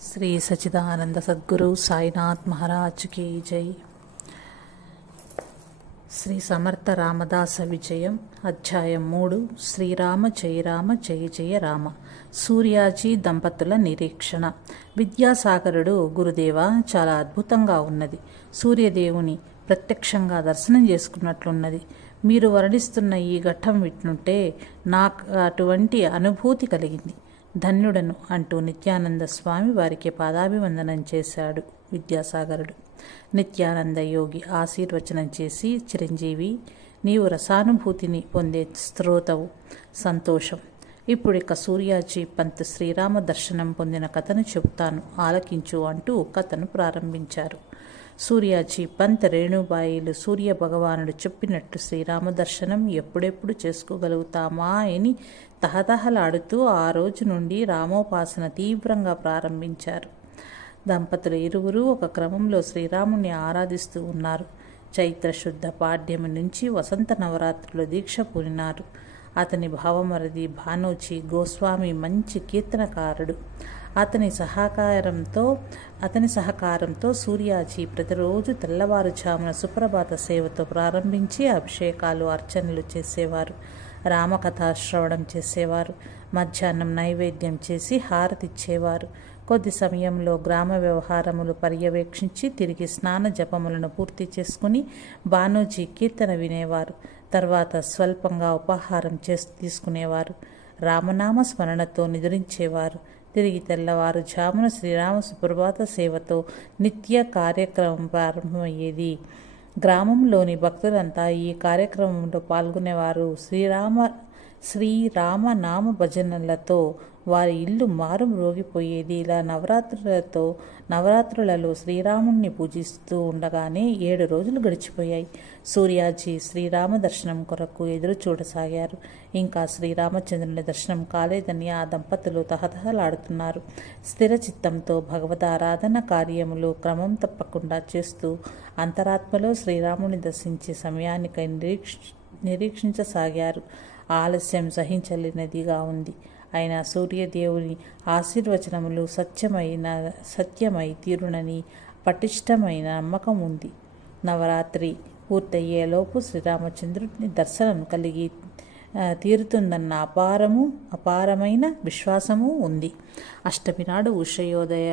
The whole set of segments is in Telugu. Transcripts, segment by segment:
శ్రీ సచిదానంద సద్గురు సాయినాథ్ మహారాజ్ की जय। శ్రీ సమర్థ రామదాస విజయం అధ్యాయం 3 శ్రీరామ జయ రామ జయ జయ రామ। సూర్యాజీ దంపతుల నిరీక్షణ। విద్యాసాగరుడు గురుదేవ, చాలా అద్భుతంగా ఉన్నది। సూర్యదేవుని ప్రత్యక్షంగా దర్శనం చేసుకున్నట్లున్నది। మీరు వర్ణిస్తున్న ఈ ఘట్టం వింటుంటే నాకు అటువంటి అనుభూతి కలిగింది। ధన్యుడను అంటూ నిత్యానంద స్వామి వారికి పాదాభివందనం చేశాడు విద్యాసాగరుడు। నిత్యానంద యోగి ఆశీర్వచనం చేసి, చిరంజీవి, నీవు రసానుభూతిని పొందే శ్రోతవు, సంతోషం। ఇప్పుడిక సూర్యాజీ పంత్ శ్రీరామ దర్శనం పొందిన కథను చెబుతాను, ఆలకించు అంటూ కథను ప్రారంభించారు। సూర్యాజీ పంత్ రేణుబాయిలు సూర్య భగవానుడు చెప్పినట్టు శ్రీరామ దర్శనం ఎప్పుడెప్పుడు చేసుకోగలుగుతామా అని తహతహలాడుతూ ఆ రోజు నుండి రామోపాసన తీవ్రంగా ప్రారంభించారు। దంపతులు ఇరువురు ఒక క్రమంలో శ్రీరాముని ఆరాధిస్తూ ఉన్నారు। చైత్ర శుద్ధ పాడ్యమి నుంచి వసంత నవరాత్రులు దీక్ష పూనినారు। అతని భావమరిది భానోజీ గోస్వామి మంచి కీర్తనకారుడు। అతని సహకారంతో సూర్యాజీ ప్రతిరోజు తెల్లవారుజామున సుప్రభాత సేవతో ప్రారంభించి అభిషేకాలు అర్చనలు చేసేవారు। రామకథా శ్రవణం చేసేవారు। మధ్యాహ్నం నైవేద్యం చేసి హారతిచ్చేవారు। కొద్ది సమయంలో గ్రామ వ్యవహారములు పర్యవేక్షించి తిరిగి స్నాన జపములను పూర్తి చేసుకుని భానోజీ కీర్తన వినేవారు। తర్వాత స్వల్పంగా ఉపాహారం తీసుకునేవారు। రామనామ స్మరణతో నిద్రించేవారు। తిరిగి తెల్లవారుజామున శ్రీరామ సుప్రభాత సేవతో నిత్య కార్యక్రమం ప్రారంభమయ్యేది। గ్రామంలోని భక్తులంతా ఈ కార్యక్రమంలో పాల్గొనేవారు। శ్రీరామ నామ భజనలతో వారి ఇల్లు మారుమ్రోగిపోయేది। ఇలా నవరాత్రులలో శ్రీరాముణ్ణి పూజిస్తూ ఉండగానే 7 రోజులు గడిచిపోయాయి। సూర్యాజీ శ్రీరామ దర్శనం కొరకు ఎదురు చూడసాగారు। ఇంకా శ్రీరామచంద్రుని దర్శనం కాలేదని ఆ దంపతులు తహతహలాడుతున్నారు। స్థిర చిత్తంతో భగవదారాధన కార్యములు క్రమం తప్పకుండా చేస్తూ అంతరాత్మలో శ్రీరాముని దర్శించే సమయానికై నిరీక్షించసాగారు। ఆలస్యం సహించలేనిదిగా ఉంది। అయినా సూర్యదేవుని ఆశీర్వచనములు సత్యమై తీరునని పటిష్టమైన నమ్మకం ఉంది। నవరాత్రి పూర్తయ్యేలోపు శ్రీరామచంద్రుని దర్శనం కలిగి తీరుతుందన్న అపారమైన విశ్వాసము ఉంది। అష్టమి నాడు ఉషోదయ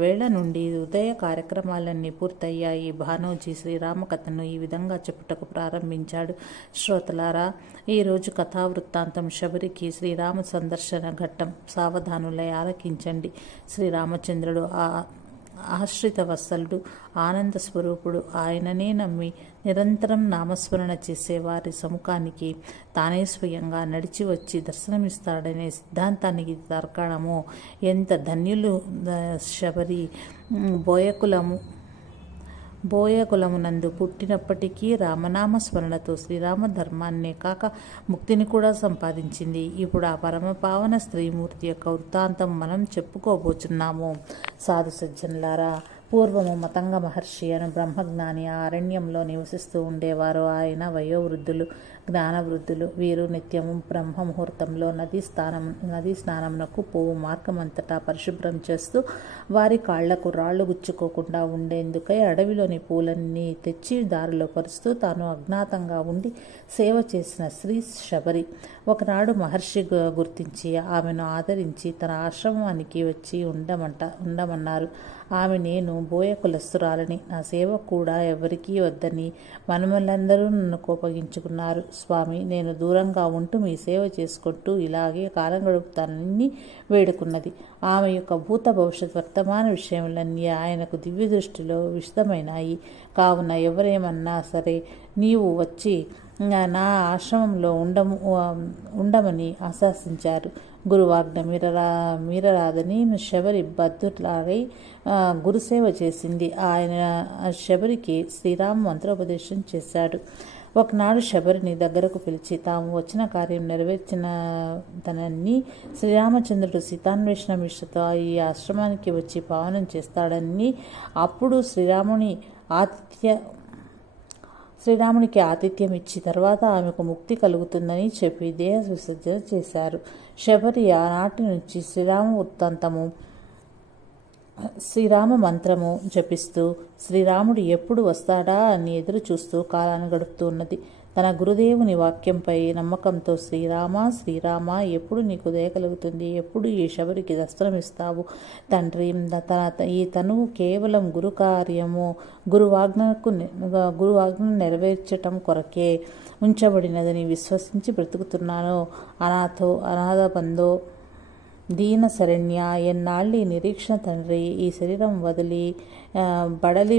వేళ నుండి ఉదయ కార్యక్రమాలన్నీ పూర్తయ్యాయి। భానోజీ శ్రీరామ కథను ఈ విధంగా చెప్పుటకు ప్రారంభించాడు। శ్రోతలారా, ఈరోజు కథావృత్తాంతం శబరికి శ్రీరామ సందర్శన ఘట్టం। సావధానులై ఆలకించండి। శ్రీరామచంద్రుడు ఆశ్రిత వత్సలుడు, ఆనంద స్వరూపుడు। ఆయననే నమ్మి నిరంతరం నామస్మరణ చేసే వారి సముఖానికి తానే స్వయంగా నడిచి వచ్చి దర్శనమిస్తాడనే సిద్ధాంతానికి తర్కణము। ఎంత ధన్యులు శబరి! బోయకులమునందు పుట్టినప్పటికీ రామనామ స్మరణతో శ్రీరామ ధర్మాన్నే కాక ముక్తిని కూడా సంపాదించింది। ఇప్పుడు ఆ పరమపావన స్త్రీమూర్తి యొక్క వృత్తాంతం మనం చెప్పుకోబోచున్నాము। సాధు సజ్జనులారా, పూర్వము మతంగ మహర్షి అను బ్రహ్మజ్ఞాని ఆ అరణ్యంలో నివసిస్తూ ఉండేవారు। ఆయన వయోవృద్ధులు, జ్ఞానవృద్ధులు। వీరు నిత్యము బ్రహ్మ ముహూర్తంలో నదీ స్నానమునకు పోవు మార్గమంతటా పరిశుభ్రం చేస్తూ వారి కాళ్లకు రాళ్లు గుచ్చుకోకుండా ఉండేందుకై అడవిలోని పూలన్నీ తెచ్చి దారిలో పరుస్తూ తాను అజ్ఞాతంగా ఉండి సేవ చేసిన స్త్రీ శబరి। ఒకనాడు మహర్షి గుర్తించి ఆమెను ఆదరించి తన ఆశ్రమానికి వచ్చి ఉండమన్నారు। ఆమె, నేను బోయ కులస్తురాలని, నా సేవ కూడా ఎవరికీ వద్దని మనమలందరూ నన్ను కోపగించుకున్నారు స్వామి। నేను దూరంగా ఉంటూ మీ సేవ చేసుకుంటూ ఇలాగే కాలం గడుపుతానని వేడుకున్నది। ఆమె యొక్క భూత భవిష్యత్ వర్తమాన విషయములన్నీ ఆయనకు దివ్య దృష్టిలో విశదమైనాయి। కావున ఎవరేమన్నా సరే నీవు వచ్చి నా ఆశ్రమంలో ఉండమని ఆశాసించారు। గురువాజ్ఞ మీరరాదని శబరి బద్దులాగై గురుసేవ చేసింది। ఆయన శబరికి శ్రీరామ మంత్రోపదేశం చేశాడు। ఒకనాడు శబరిని దగ్గరకు పిలిచి తాము వచ్చిన కార్యం నెరవేర్చిన తనని శ్రీరామచంద్రుడు సీతాన్వేషణ మిషతో ఈ ఆశ్రమానికి వచ్చి పావనం చేస్తాడని, అప్పుడు శ్రీరాముని శ్రీరామునికి ఆతిథ్యం ఇచ్చి తర్వాత ఆమెకు ముక్తి కలుగుతుందని చెప్పి దేహ విసర్జన చేశారు. శబరి ఆనాటి నుంచి శ్రీరామ మంత్రము జపిస్తూ శ్రీరాముడు ఎప్పుడు వస్తాడా అని ఎదురు చూస్తూ కాలాన్ని గడుపుతూ ఉన్నది. తన గురుదేవుని వాక్యంపై నమ్మకంతో శ్రీరామ ఎప్పుడు నీకు దయ కలుగుతుంది, ఎప్పుడు ఈ శబరికి దర్శనమిస్తావు తండ్రి, ఈ తనువు కేవలం గురువాజ్ఞను నెరవేర్చటం కొరకే ఉంచబడినదని విశ్వసించి బ్రతుకుతున్నాను. అనాథ బంధో దీన శరణ్య, ఎన్నాళ్ళి నిరీక్షణ తండ్రి, ఈ శరీరం వదిలి బడలి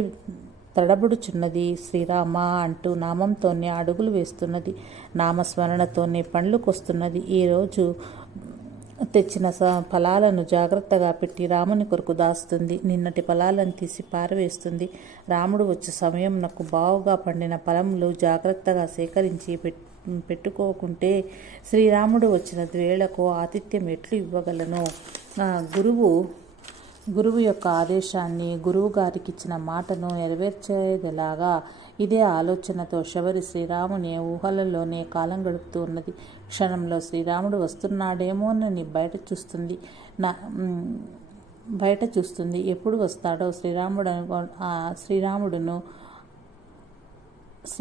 తడబడుచున్నది శ్రీరామ అంటూ నామంతోనే అడుగులు వేస్తున్నది. నామస్మరణతోనే పండ్లుకొస్తున్నది. ఈరోజు తెచ్చిన ఫలాలను జాగ్రత్తగా పెట్టి రాముని కొరకు దాస్తుంది. నిన్నటి ఫలాలను తీసి పారవేస్తుంది. రాముడు వచ్చే సమయం నాకు బావుగా పండిన ఫలములు జాగ్రత్తగా సేకరించి పెట్టుకోకుంటే శ్రీరాముడు వచ్చిన వేళకు ఆతిథ్యం ఎట్లు ఇవ్వగలను? గురువు యొక్క ఆదేశాన్ని, గురువు గారికి ఇచ్చిన మాటను నెరవేర్చేదెలాగా? ఇదే ఆలోచనతో శబరి శ్రీరాముని ఊహలలోనే కాలం గడుపుతూ ఉన్నది. క్షణంలో శ్రీరాముడు వస్తున్నాడేమోనని బయట చూస్తుంది. ఎప్పుడు వస్తాడో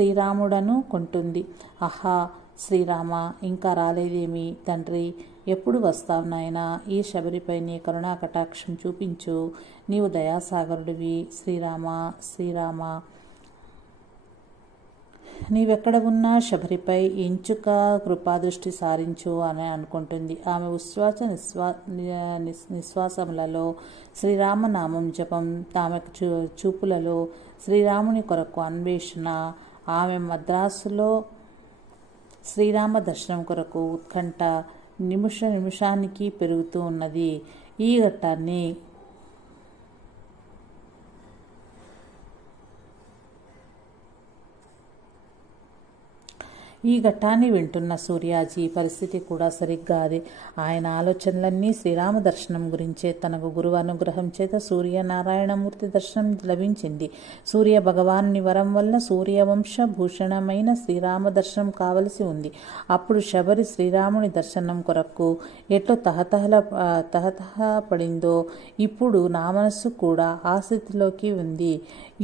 శ్రీరాముడను కొంటుంది. ఆహా, శ్రీరామ ఇంకా రాలేదేమి తండ్రి, ఎప్పుడు వస్తావు నాయనా? ఈ శబరిపై నీ కరుణా కటాక్షం చూపించు, నీవు దయాసాగరుడివి. శ్రీరామ నీవెక్కడ ఉన్నా శబరిపై ఇంచుక కృపాదృష్టి సారించు అని అనుకుంటుంది. ఆమె ఉచ్ఛ్వాస నిశ్వాసములలో శ్రీరామనామం జపం, ఆమె చూపులలో శ్రీరాముని కొరకు అన్వేషణ. ఆమె మద్రాసులో శ్రీరామ దర్శనం కొరకు ఉత్కంఠ నిమిషానికి పెరుగుతూ ఉన్నది. ఈ ఘట్టాన్ని వింటున్న సూర్యాజీ పరిస్థితి కూడా సరిగ్గా అదే. ఆయన ఆలోచనలన్నీ శ్రీరామ దర్శనం గురించే. తనకు గురువు అనుగ్రహం చేత సూర్యనారాయణమూర్తి దర్శనం లభించింది. సూర్య భగవానుని వరం వల్ల సూర్యవంశ భూషణమైన శ్రీరామ దర్శనం కావలసి ఉంది. అప్పుడు శబరి శ్రీరాముని దర్శనం కొరకు ఎట్లో తహతహపడిందో ఇప్పుడు నా మనస్సు కూడా ఆ స్థితిలోకి ఉంది.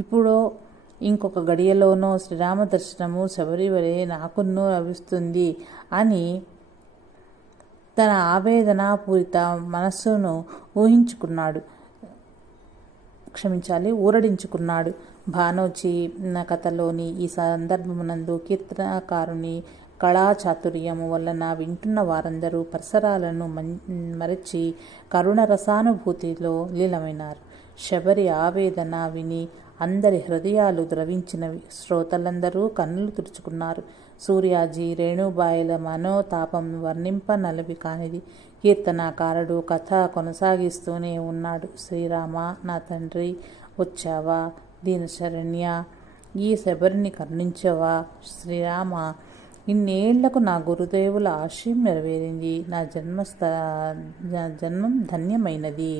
ఇప్పుడు ఇంకొక గడియలోనో శ్రీరామ దర్శనము శబరి వలె నాకున్నో లభిస్తుంది అని తన ఆవేదనాపూరిత మనస్సును ఊరడించుకున్నాడు. భానోజీ కథలోని ఈ సందర్భమునందు కీర్తనకారుని కళాచాతుర్యము వలన వింటున్న వారందరూ పరిసరాలను మరచి కరుణ రసానుభూతిలో లీలమైనారు. శబరి ఆవేదన విని అందరి హృదయాలు ద్రవించినవి. శ్రోతలందరూ కన్నులు తుడుచుకున్నారు. సూర్యాజీ రేణుబాయిల మనోతాపం వర్ణింపనలవి కానిది. కీర్తనాకారుడు కథ కొనసాగిస్తూనే ఉన్నాడు. శ్రీరామ నా తండ్రి, వచ్చావా? దీనశరణ్య, ఈ శబరిని కరుణించవా? శ్రీరామ, ఇన్నేళ్లకు నా గురుదేవుల ఆశయం నెరవేరింది. నా జన్మం ధన్యమైనది.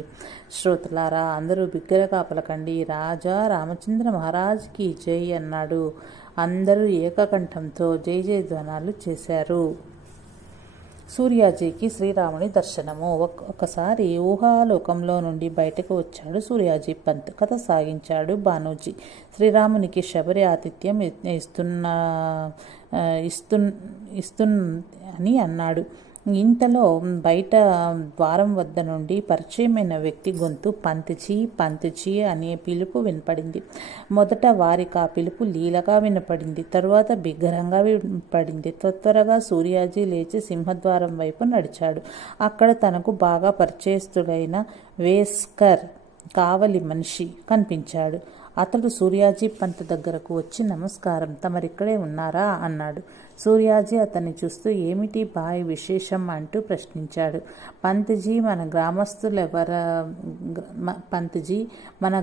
శ్రోతలారా, అందరూ బిగ్గరగా పలకండి, రాజా రామచంద్ర మహారాజ్కి జై అన్నాడు. అందరూ ఏకకంఠంతో జై జయధ్వానాలు చేశారు. సూర్యాజీకి శ్రీరాముని దర్శనము. ఒకసారి ఊహాలోకంలో నుండి బయటకు వచ్చాడు సూర్యాజీ పంత్. కథ సాగించాడు భానోజీ. శ్రీరామునికి శబరి ఆతిథ్యం అని అన్నాడు. ఇంతలో బయట ద్వారం వద్ద నుండి పరిచయమైన వ్యక్తి గొంతు పంత్జీ అనే పిలుపు వినపడింది. మొదట వారికి ఆ పిలుపు లీలగా వినపడింది. తరువాత బిగ్గరగా వినపడింది. త్వరగా సూర్యాజీ లేచి సింహద్వారం వైపు నడిచాడు. అక్కడ తనకు బాగా పరిచయస్తుడైన వేస్కర్ కావలి మనిషి కనిపించాడు. అతడు సూర్యాజీ పంత్ దగ్గరకు వచ్చి, నమస్కారం, తమరిక్కడే ఉన్నారా అన్నాడు. సూర్యాజీ అతన్ని చూస్తూ, ఏమిటి బాయ్ విశేషం అంటూ ప్రశ్నించాడు. పంత్జీ, మన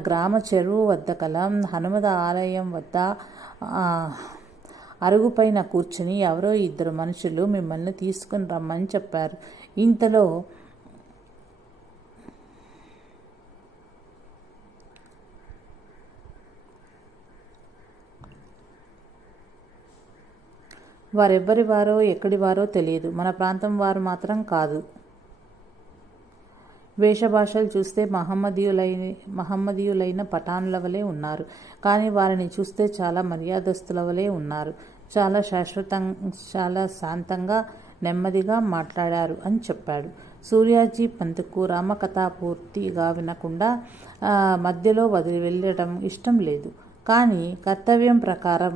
గ్రామ చెరువు వద్ద కల హనుమద ఆలయం వద్ద అరుగుపైన కూర్చుని ఎవరో ఇద్దరు మనుషులు మిమ్మల్ని తీసుకుని రమ్మని చెప్పారు. ఇంతలో వారెవ్వరి వారో ఎక్కడి వారో తెలియదు. మన ప్రాంతం వారు మాత్రం కాదు. వేషభాషలు చూస్తే మహమ్మదీయులైన పఠాన్ల వలె ఉన్నారు. కానీ వారిని చూస్తే చాలా మర్యాదస్తుల వలె ఉన్నారు. చాలా శాంతంగా నెమ్మదిగా మాట్లాడారు అని చెప్పాడు. సూర్యాజీ పంత్కు రామకథ పూర్తిగా వినకుండా మధ్యలో వదిలి వెళ్ళటం ఇష్టం లేదు. కానీ కర్తవ్యం ప్రకారం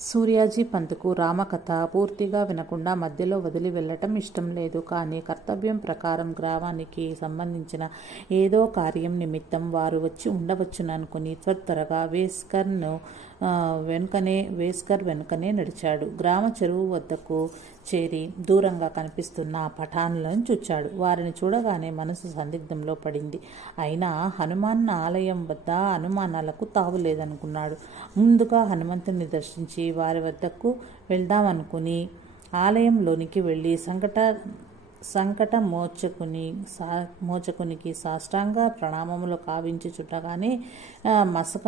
సూర్యాజీ పంత్కు రామకథ పూర్తిగా వినకుండా మధ్యలో వదిలి వెళ్ళటం ఇష్టం లేదు. కానీ కర్తవ్యం ప్రకారం గ్రామానికి సంబంధించిన ఏదో కార్యం నిమిత్తం వారు వచ్చి ఉండవచ్చుననుకుని త్వరగా వేస్కర్ వెనుకనే నడిచాడు. గ్రామ చెరువు వద్దకు చేరి దూరంగా కనిపిస్తున్న పఠాన్లను చూచాడు. వారిని చూడగానే మనసు సందిగ్ధంలో పడింది. అయినా హనుమాన్ ఆలయం వద్ద అనుమానాలకు తావులేదనుకున్నాడు. ముందుగా హనుమంతుని దర్శించి వారి వద్దకు వెళ్దామనుకుని ఆలయంలోనికి వెళ్ళి సంకట మోచకునికి సాష్టాంగ ప్రణామములు కావించుచుండగానే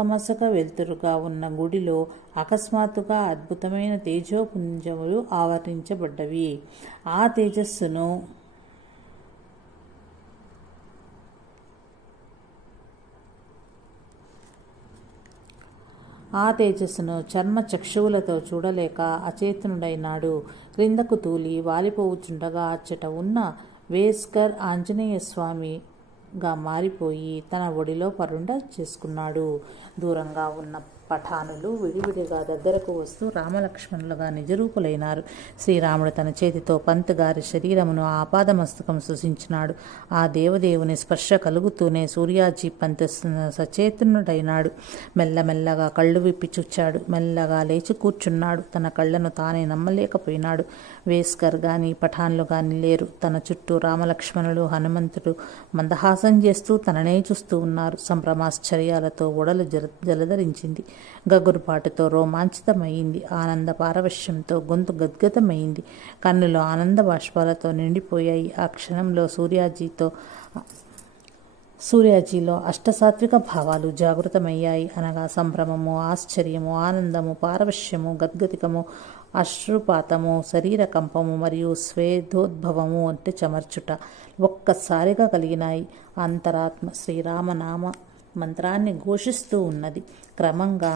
మసక వెలుతురుగా ఉన్న గుడిలో అకస్మాత్తుగా అద్భుతమైన తేజోపుంజములు ఆవరించబడ్డవి. ఆ తేజస్సును చర్మ చక్షువులతో చూడలేక అచేతనుడైనాడు. క్రిందకు తూలి వాలిపోవుచుండగా అచ్చట ఉన్న వేస్కర్ ఆంజనేయ స్వామిగా మారిపోయి తన ఒడిలో పరుండ చేసుకున్నాడు. దూరంగా ఉన్న పఠానులు విడివిడిగా దగ్గరకు వస్తూ రామలక్ష్మణులుగా నిజరూపులైనారు. శ్రీరాముడు తన చేతితో పంత్ గారి శరీరమును ఆపాదమస్తకం సృశించినాడు. ఆ దేవదేవుని స్పర్శ కలుగుతూనే సూర్యాజీ పంత్ సచేతనుడైనాడు. మెల్లమెల్లగా కళ్ళు విప్పి చూచాడు. మెల్లగా లేచి కూర్చున్నాడు. తన కళ్ళను తానే నమ్మలేకపోయినాడు. వేస్కర్ గాని పఠాన్లు గాని లేరు. తన చుట్టూ రామలక్ష్మణులు హనుమంతుడు మందహాసం చేస్తూ తననే చూస్తూ ఉన్నారు. సంభ్రమాశ్చర్యాలతో ఒడలు జలధరించింది. గగురుపాటుతో రోమాంచితమైంది. ఆనంద పారవశ్యంతో గొంతు గద్గతమైంది. కన్నులు ఆనంద బాష్పాలతో నిండిపోయాయి. ఆ క్షణంలో సూర్యాజీలో అష్టసాత్విక భావాలు జాగృతమయ్యాయి. అనగా సంభ్రమము, ఆశ్చర్యము, ఆనందము, పారవశ్యము, గద్గతికము, అశ్రుపాతము, శరీర కంపము మరియు స్వేదోద్భవము అంటే చెమర్చుట ఒక్కసారిగా కలిగినాయి. అంతరాత్మ శ్రీరామనామ మంత్రాన్ని ఘోషిస్తూ ఉన్నది. క్రమంగా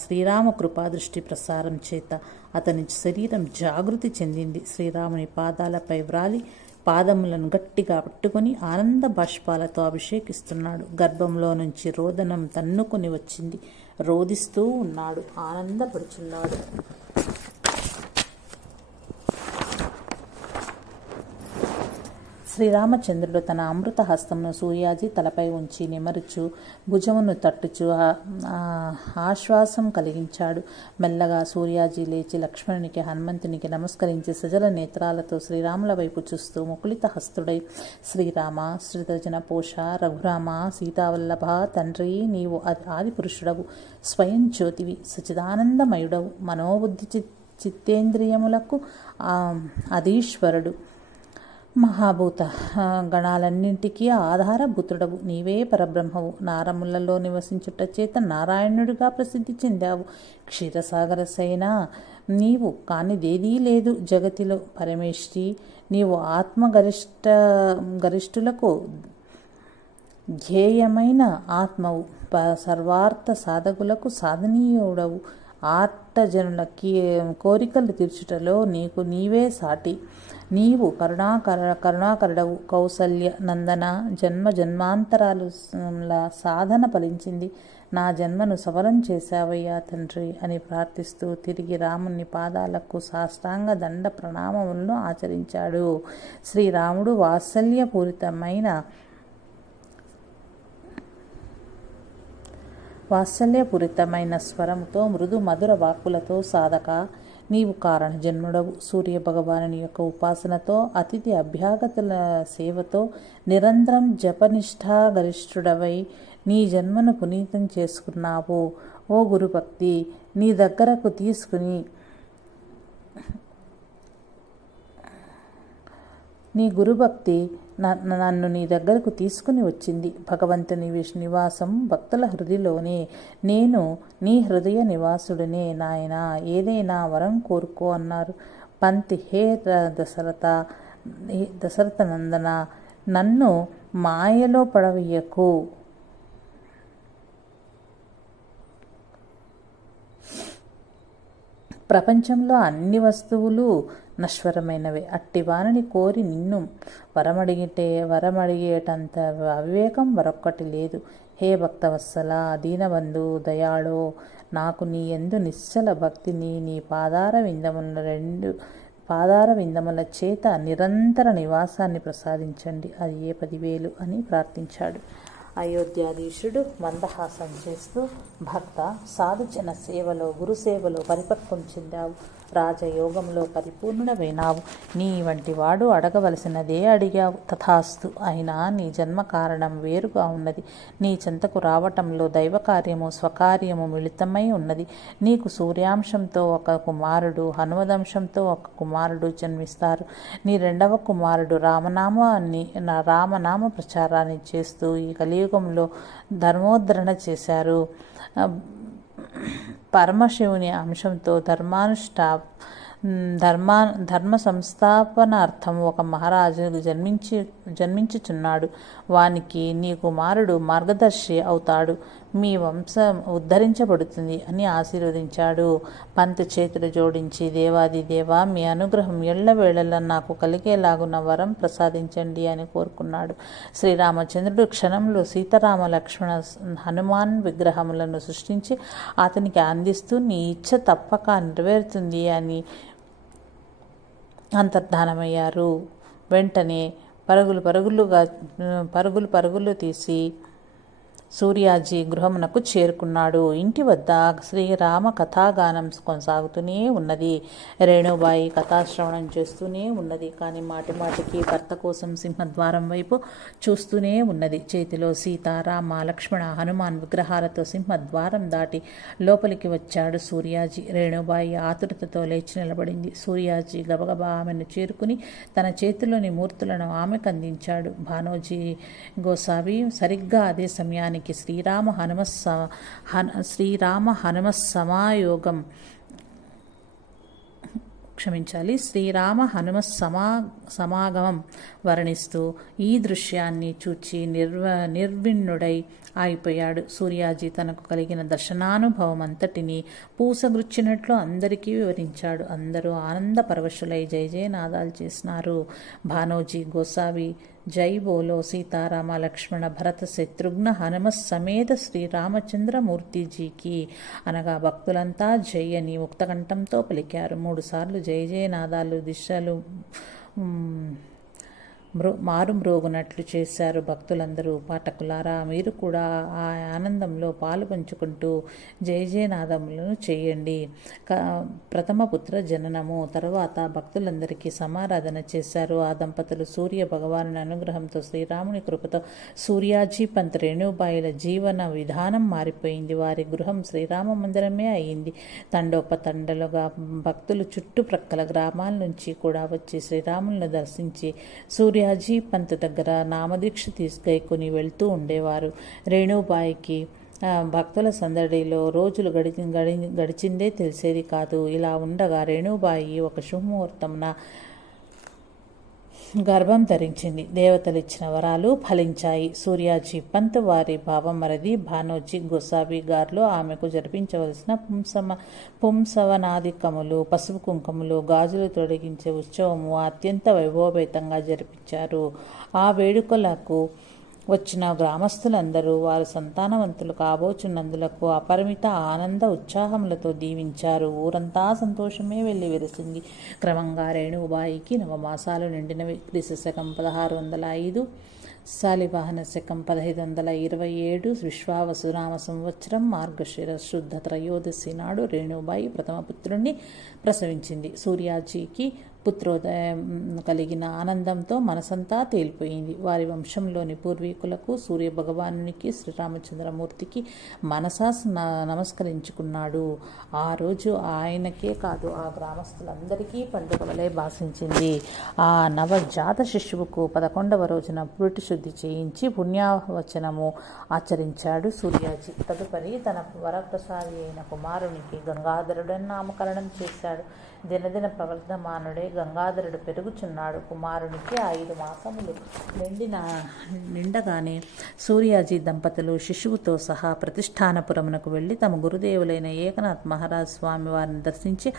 శ్రీరామ కృపాదృష్టి ప్రసారం చేత అతని శరీరం జాగృతి చెందింది. శ్రీరాముని పాదాలపై వ్రాలి పాదములను గట్టిగా పట్టుకొని ఆనంద బాష్పాలతో అభిషేకిస్తున్నాడు. గర్భంలో నుంచి రోదనం తన్నుకొని వచ్చింది. రోదిస్తూ ఉన్నాడు, ఆనందపడుచున్నాడు. శ్రీరామచంద్రుడు తన అమృత హస్తమును సూర్యాజీ తలపై ఉంచి నిమరుచు భుజమును తట్టుచు ఆశ్వాసం కలిగించాడు. మెల్లగా సూర్యాజీ లేచి లక్ష్మణునికి హనుమంతునికి నమస్కరించి సజల నేత్రాలతో శ్రీరాముల వైపు చూస్తూ ముకుళిత హస్తుడై, శ్రీరామ, శ్రీతజన పోష, రఘురామ, సీతావల్లభ తండ్రి, నీవు ఆది పురుషుడవు, స్వయం జ్యోతివి, సచిదానందమయుడవు, మనోబుద్ధి చిత్తేంద్రియములకు అధీశ్వరుడు, మహాభూత గణాలన్నింటికీ ఆధారభూతుడవు, నీవే పరబ్రహ్మవు, నారములలో నివసించుట చేత నారాయణుడిగా ప్రసిద్ధి చెందావు. క్షీరసాగర సేన, నీవు కానిదేదీ లేదు జగతిలో. పరమేశ్వరి, నీవు గరిష్ఠులకు ధ్యేయమైన ఆత్మవు, సర్వార్థ సాధకులకు సాధనీయుడవు, ఆర్తజనుల కోరికలు తీర్చుటలో నీవే సాటి. నీవు కరుణాకరుడవు, కౌసల్య నందన, జన్మాంతరాల సాధన ఫలించింది. నా జన్మను సఫలం చేశావయ్యా తండ్రి అని ప్రార్థిస్తూ తిరిగి రాముని పాదాలకు సాష్టాంగ దండ ప్రణామములను ఆచరించాడు. శ్రీరాముడు వాత్సల్యపూరితమైన స్వరముతో మృదు మధుర వాక్కులతో, సాధక, నీవు కారణ జన్ముడవు, సూర్య భగవానుని యొక్క ఉపాసనతో, అతిథి అభ్యాగతుల సేవతో, నిరంతరం జపనిష్ఠా గరిష్ఠుడవై నీ జన్మను పునీతం చేసుకున్నావు. ఓ గురుభక్తి, నీ దగ్గరకు తీసుకుని నీ గురుభక్తి నన్ను నీ దగ్గరకు తీసుకుని వచ్చింది. భగవంతుని నివాసం భక్తుల హృదయలోనే. నేను నీ హృదయ నివాసుడినే నాయనా. ఏదైనా వరం కోరుకో అన్నారు పంత్. హే దశరథ నందన, నన్ను మాయలో పడవేయకు. ప్రపంచంలో అన్ని వస్తువులు నశ్వరమైనవే. అట్టి వారిని కోరి నిన్ను వరమడిగేటంత అవివేకం మరొక్కటి లేదు. హే భక్తవత్సల, దీనబంధు, దయాళో, నాకు నీ యందు నిశ్చల భక్తిని నీ పాదార విందముల చేత నిరంతర నివాసాన్ని ప్రసాదించండి. అది 10,000 అని ప్రార్థించాడు. అయోధ్యాధీశుడు మందహాసం చేస్తూ, భక్త, సాధుజన సేవలో గురుసేవలో పరిపక్వం చెందావు. రాజయోగంలో పరిపూర్ణుడవైనావు. నీ వంటి వాడు అడగవలసినదే అడిగావు. తథాస్తు. అయినా నీ జన్మ కారణం వేరుగా ఉన్నది. నీ చెంతకు రావటంలో దైవకార్యము స్వకార్యము మిళితమై ఉన్నది. నీకు సూర్యాంశంతో ఒక కుమారుడు, హనుమదంశంతో ఒక కుమారుడు జన్మిస్తారు. నీ 2వ కుమారుడు రామనామ ప్రచారాన్ని చేస్తూ ఈ కలియుగంలో ధర్మోద్ధరణ చేశారు. పరమశివుని అంశంతో ధర్మ సంస్థాపనార్థం ఒక మహారాజు జన్మించుచున్నాడు. వానికి నీ కుమారుడు మార్గదర్శి అవుతాడు. మీ వంశం ఉద్ధరించబడుతుంది అని ఆశీర్వదించాడు. పంత్ చేతులు జోడించి, దేవాదిదేవా, మీ అనుగ్రహం ఎల్లవేళలా నాకు కలిగేలాగున్న వరం ప్రసాదించండి అని కోరుకున్నాడు. శ్రీరామచంద్రుడు క్షణంలో సీతారామ లక్ష్మణ హనుమాన్ విగ్రహములను సృష్టించి అతనికి అందిస్తూ, నీ ఇచ్ఛ తప్పక నెరవేరుతుంది అని అంతర్ధానమయ్యారు. వెంటనే పరుగులు తీసి సూర్యాజీ గృహమునకు చేరుకున్నాడు. ఇంటి వద్ద శ్రీరామ కథాగానం కొనసాగుతూనే ఉన్నది. రేణుబాయి కథాశ్రవణం చేస్తూనే ఉన్నది. కానీ మాటిమాటికి భర్త కోసం సింహద్వారం వైపు చూస్తూనే ఉన్నది. చేతిలో సీత, రామ, లక్ష్మణ, హనుమాన్ విగ్రహాలతో సింహద్వారం దాటి లోపలికి వచ్చాడు సూర్యాజీ. రేణుబాయి ఆతురతతో లేచి నిలబడింది. సూర్యాజీ గబగబా ఆమెను చేరుకుని తన చేతిలోని మూర్తులను ఆమెకు అందించాడు. భానోజీ గోసావి సరిగ్గా అదే సమయానికి శ్రీరామ హనుమ సమాగమం వర్ణిస్తూ ఈ దృశ్యాన్ని చూచి నిర్విణ్ణుడై ఆగిపోయాడు. సూర్యాజీ తనకు కలిగిన దర్శనానుభవం అంతటినీ పూసగుచ్చినట్లు అందరికీ వివరించాడు. అందరూ ఆనంద పరవశులై జయజయనాదాలు చేసినారు. భానోజీ గోసావి జై బోలో సీతారామ లక్ష్మణ భరత శత్రుఘ్న హనుమ సమేత శ్రీరామచంద్రమూర్తిజీకి అనగా భక్తులంతా జై అని ముక్తకంఠంతో పలికారు. 3 సార్లు జయ జయనాదాలు దిశలు మారుమ్రోగునట్లు చేశారు భక్తులందరూ. పాఠకులారా, మీరు కూడా ఆ ఆనందంలో పాలు పంచుకుంటూ జయ జయనాదములను చేయండి. ప్రథమ పుత్ర జననము తర్వాత భక్తులందరికీ సమారాధన చేశారు. ఆ దంపతులు సూర్య భగవానుని అనుగ్రహంతో శ్రీరాముని కృపతో సూర్యాజీ పంత్ రేణుబాయిల జీవన విధానం మారిపోయింది. వారి గృహం శ్రీరామ మందిరమే అయింది. తండోపతండలుగా భక్తులు చుట్టుప్రక్కల గ్రామాల నుంచి కూడా వచ్చి శ్రీరాములను దర్శించి సూర్యాజీ పంత్ దగ్గర నామదీక్ష తీసుకొని వెళ్తూ ఉండేవారు. రేణుబాయికి భక్తుల సందడిలో రోజులు గడిచిందే తెలిసేది కాదు. ఇలా ఉండగా రేణుబాయి ఒక శుభముహూర్తమున గర్భం ధరించింది. దేవతలిచ్చిన వరాలు ఫలించాయి. సూర్యాజీ పంత్ వారి భావమరది భానోజీ గోసావి గారు ఆమెకు జరిపించవలసిన పుంసవనాదికములు, పసుపు కుంకుమలు, గాజులు తొడిగించే ఉత్సవము అత్యంత వైభవపేతంగా జరిపించారు. ఆ వేడుకలకు వచ్చిన గ్రామస్తులందరూ వారు సంతానవంతులు కాబోచున్నందులకు అపరిమిత ఆనంద ఉత్సాహములతో దీవించారు. ఊరంతా సంతోషమే వెళ్లి విరిసింది. క్రమంగా రేణుబాయికి 9 మాసాలు నిండినవి. క్రీస్తుశకం 1605, శాలివాహన శకం 1527, విశ్వావసునామ సంవత్సరం మార్గశిర శుద్ధ త్రయోదశి నాడు రేణుబాయి ప్రథమ పుత్రుణ్ణి ప్రసవించింది. సూర్యాజీకి పుత్రోదయం కలిగిన ఆనందంతో మనసంతా తేలిపోయింది. వారి వంశంలోని పూర్వీకులకు, సూర్య భగవానునికి, శ్రీరామచంద్రమూర్తికి మనసా నమస్కరించుకున్నాడు. ఆ రోజు ఆయనకే కాదు, ఆ గ్రామస్తులందరికీ పండుగ వలె భాషించింది. ఆ నవజాత శిశువుకు 11వ రోజున పురిటి శుద్ధి చేయించి పుణ్యావచనము ఆచరించాడు సూర్యాజీ. తదుపరి తన వరప్రసాది అయిన కుమారునికి గంగాధరుడని నామకరణం చేశాడు. దినదిన ప్రవర్ధమానుడే గంగాధరుడు పెరుగుచున్నాడు. కుమారునికి 5 మాసములు నిండగానే సూర్యాజీ దంపతులు శిశువుతో సహా ప్రతిష్టానపురమునకు వెళ్ళి తమ గురుదేవులైన ఏకనాథ్ మహారాజ్ స్వామి వారిని దర్శించి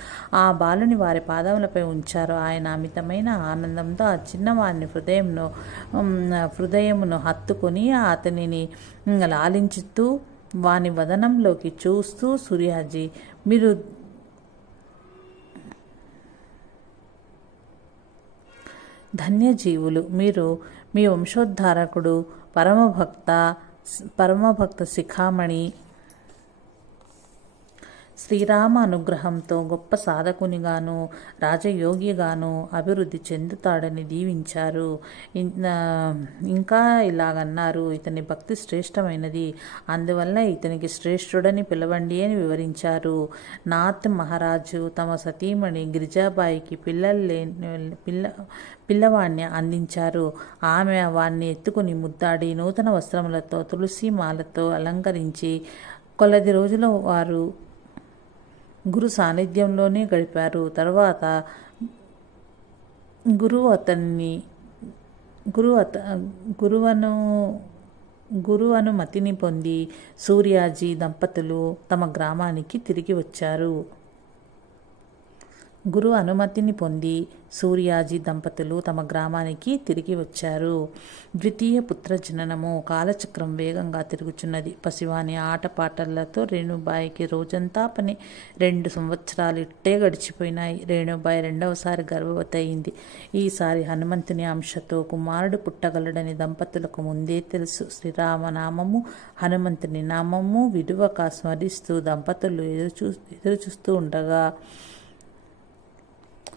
ఆ బాలుని వారి పాదములపై ఉంచారు. ఆయన అమితమైన ఆనందంతో ఆ చిన్నవారిని హృదయమును హత్తుకొని అతనిని లాలించుతూ వాని వదనంలోకి చూస్తూ, సూర్యాజీ, మీరు ధన్యజీవులు. మీరు మీ వంశోద్ధారకుడు, పరమభక్త శిఖామణి శ్రీరామ అనుగ్రహంతో గొప్ప సాధకునిగాను రాజయోగిగాను అభివృద్ధి చెందుతాడని దీవించారు. ఇంకా ఇలాగన్నారు, ఇతని భక్తి శ్రేష్టమైనది, అందువల్ల ఇతనికి శ్రేష్ఠుడని పిలవండి అని వివరించారు. నాథ్ మహారాజు తమ సతీమణి గిరిజాబాయికి పిల్లవాణ్ణి అందించారు. ఆమె వాణ్ణి ఎత్తుకుని ముద్దాడి నూతన వస్త్రములతో తులసి మాలతో అలంకరించి కొలది రోజులు వారు గురు సాన్నిధ్యంలోనే గడిపారు. తర్వాత గురు అనుమతిని పొంది సూర్యాజీ దంపతులు తమ గ్రామానికి తిరిగి వచ్చారు. ద్వితీయ పుత్ర జననము. కాలచక్రం వేగంగా తిరుగుచున్నది. పసివాని ఆటపాటలతో రేణుబాయికి రోజంతా పని. 2 సంవత్సరాలు ఇట్టే గడిచిపోయినాయి. రేణుబాయి 2వసారి గర్భవతి అయింది. ఈసారి హనుమంతుని అంశతో కుమారుడు పుట్టగలడని దంపతులకు ముందే తెలుసు. శ్రీరామనామము, హనుమంతుని నామము విడువక స్మరిస్తూ దంపతులు ఎదురుచూస్తూ ఉండగా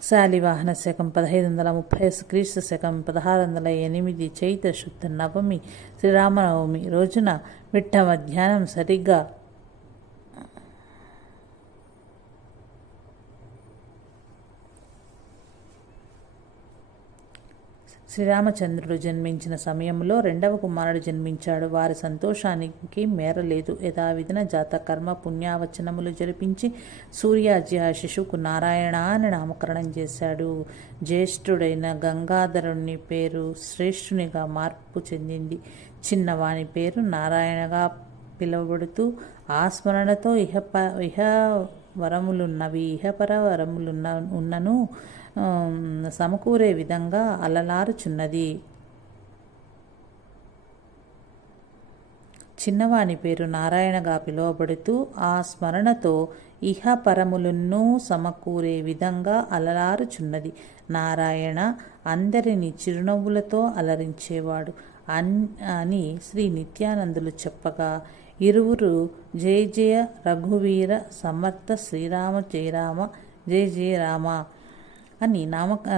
శాలివాహన శకం 1530, క్రీస్తు శకం 1608 చైత్ర శుద్ధ నవమి శ్రీరామనవమి రోజున మిట్ట మధ్యాహ్నం సరిగ్గా శ్రీరామచంద్రుడు జన్మించిన సమయంలో 2వ కుమారుడు జన్మించాడు. వారి సంతోషానికి మేరలేదు. యథావిధిన జాతకర్మ పుణ్యావచనములు జరిపించి సూర్యాజీ ఆ శిశువుకు నారాయణ అని నామకరణం చేశాడు. జ్యేష్ఠుడైన గంగాధరుని పేరు శ్రేష్ఠునిగా మార్పు చెందింది. చిన్నవాని పేరు నారాయణగా పిలువబడుతూ ఆ స్మరణతో ఇహపర వరములున్నను సమకూరే విధంగా అలలారుచున్నది. చిన్నవాని పేరు నారాయణగా పిలువబడుతూ ఆ స్మరణతో ఇహపరములను సమకూరే విధంగా అలలారుచున్నది. నారాయణ అందరినీ చిరునవ్వులతో అలరించేవాడు అని శ్రీ నిత్యానందులు చెప్పగా ఇరువురు జయ జయ రఘువీర సమర్థ శ్రీరామ జయ రామ జయ జయ రామ అని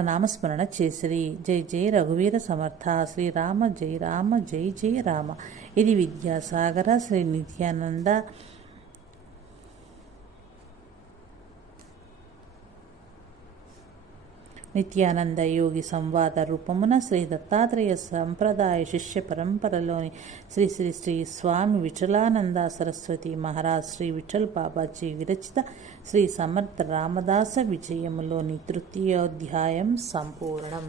నామస్మరణ చేసిరి. జై జై రఘువీర సమర్థ శ్రీరామ జై రామ జై జై రామ. ఇది విద్యాసాగర శ్రీ నిత్యానంద యోగి సంవాద రూపమున శ్రీ దత్తాత్రేయ సంప్రదాయ శిష్య పరంపరలోని శ్రీ శ్రీ శ్రీ స్వామి విఠలానంద సరస్వతి మహారాజ్ శ్రీ విఠల్ బాబాజీ విరచిత శ్రీ సమర్థ రామదాస విజయములోని తృతీయోధ్యాయం సంపూర్ణం.